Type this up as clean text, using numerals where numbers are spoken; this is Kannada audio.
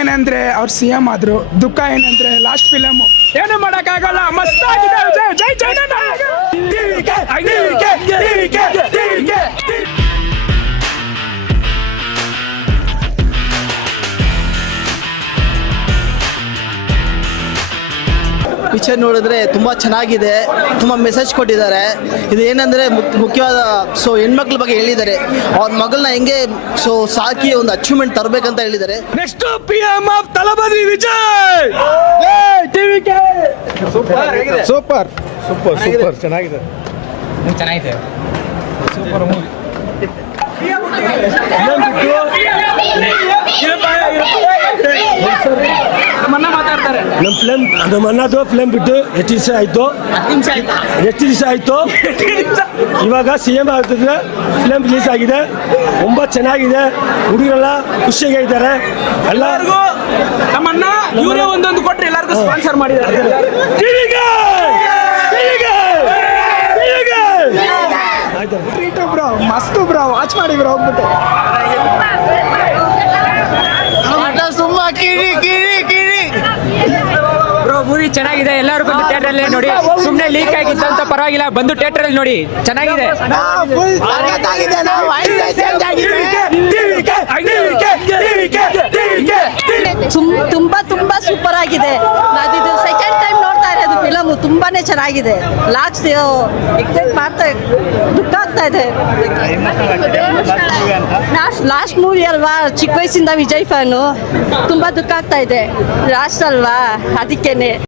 ಏನಂದ್ರೆ ಅವ್ರು CM ಆದ್ರು, ದುಃಖ ಏನಂದ್ರೆ ಲಾಸ್ಟ್ ಫಿಲಮ್ ಏನು ಮಾಡಕ್ಕಾಗಲ್ಲ, ಮಸ್ತ್ ಆಗಿದೆ. ಜೈ ಜೈ ಪಿಕ್ಚರ್ ನೋಡಿದ್ರೆ ತುಂಬ ಚೆನ್ನಾಗಿದೆ, ತುಂಬ ಮೆಸೇಜ್ ಕೊಟ್ಟಿದ್ದಾರೆ. ಇದು ಏನಂದರೆ ಮುಖ್ಯವಾದ ಹೆಣ್ಮಕ್ಳ ಬಗ್ಗೆ ಹೇಳಿದ್ದಾರೆ. ಅವ್ರ ಮಗಳನ್ನ ಹೆಂಗೆ ಸಾಕಿ ಒಂದು ಅಚೀವ್ಮೆಂಟ್ ತರಬೇಕಂತ ಹೇಳಿದ್ದಾರೆ. Next PM of Thalapathy Vijay. Super ಚೆನ್ನಾಗಿದೆ. Super movie. ನಮ್ಮ ಅಣ್ಣದು ಫಿಲಮ್ ಬಿಟ್ಟು ಎಷ್ಟು ದಿವಸ ಆಯಿತು. ಇವಾಗ CM ಆಗ್ತಿದ್ರೆ ಫಿಲಮ್ ರಿಲೀಸ್ ಆಗಿದೆ. ತುಂಬ ಚೆನ್ನಾಗಿದೆ. ಹುಡುಗರೆಲ್ಲ ಖುಷಿಯಾಗಿದ್ದಾರೆ. ಎಲ್ಲರಿಗೂ ನಮ್ಮನ್ನ ಇವರೇ ಒಂದೊಂದು ಕೊಟ್ಟರೆ ಎಲ್ಲರಿಗೂ ಸ್ಪಾನ್ಸರ್ ಮಾಡಿದ್ದಾರೆ. ಬ್ರೋ ಮಸ್ತು ಬ್ರೋ, ವಾಚ್ ಮಾಡಿ ಬ್ರೋ ಹೋಗ್ಬಿಟ್ಟು. ಬ್ರೋ ಮೂವಿ ಚೆನ್ನಾಗಿದೆ, ಎಲ್ಲರೂ ಬಂದು ಥಿಯೇಟರ್ ಅಲ್ಲಿ ನೋಡಿ. ಸುಮ್ಮನೆ ಲೀಕ್ ಆಗಿದ್ದಂತ ಪರವಾಗಿಲ್ಲ, ಬಂದು ಥಿಯೇಟರ್ ಅಲ್ಲಿ ನೋಡಿ, ಚೆನ್ನಾಗಿದೆ. ತುಂಬಾ ಸೂಪರ್ ಆಗಿದೆ. ಇದು ಸೆಕೆಂಡ್ ಟೈಮ್ ನೋಡ್ತಾ ಇರೋದು ಫಿಲಮ್. ತುಂಬಾನೇ ಚೆನ್ನಾಗಿದೆ. ಲಾಸ್ಟ್ ಎಕ್ಸೈಟ್ ಮಾಡ್ತಾ ದುಃಖ ಆಗ್ತಾ ಇದೆ. ಲಾಸ್ಟ್ ಮೂವಿ ಅಲ್ವಾ, ಚಿಕ್ಕ ವಯಸ್ಸಿಂದ ವಿಜಯ್ ಫ್ಯಾನು. ತುಂಬಾ ದುಃಖ ಆಗ್ತಾ ಇದೆ. ಲಾಸ್ಟ್ ಅಲ್ವಾ, ಅದಕ್ಕೇನೆ.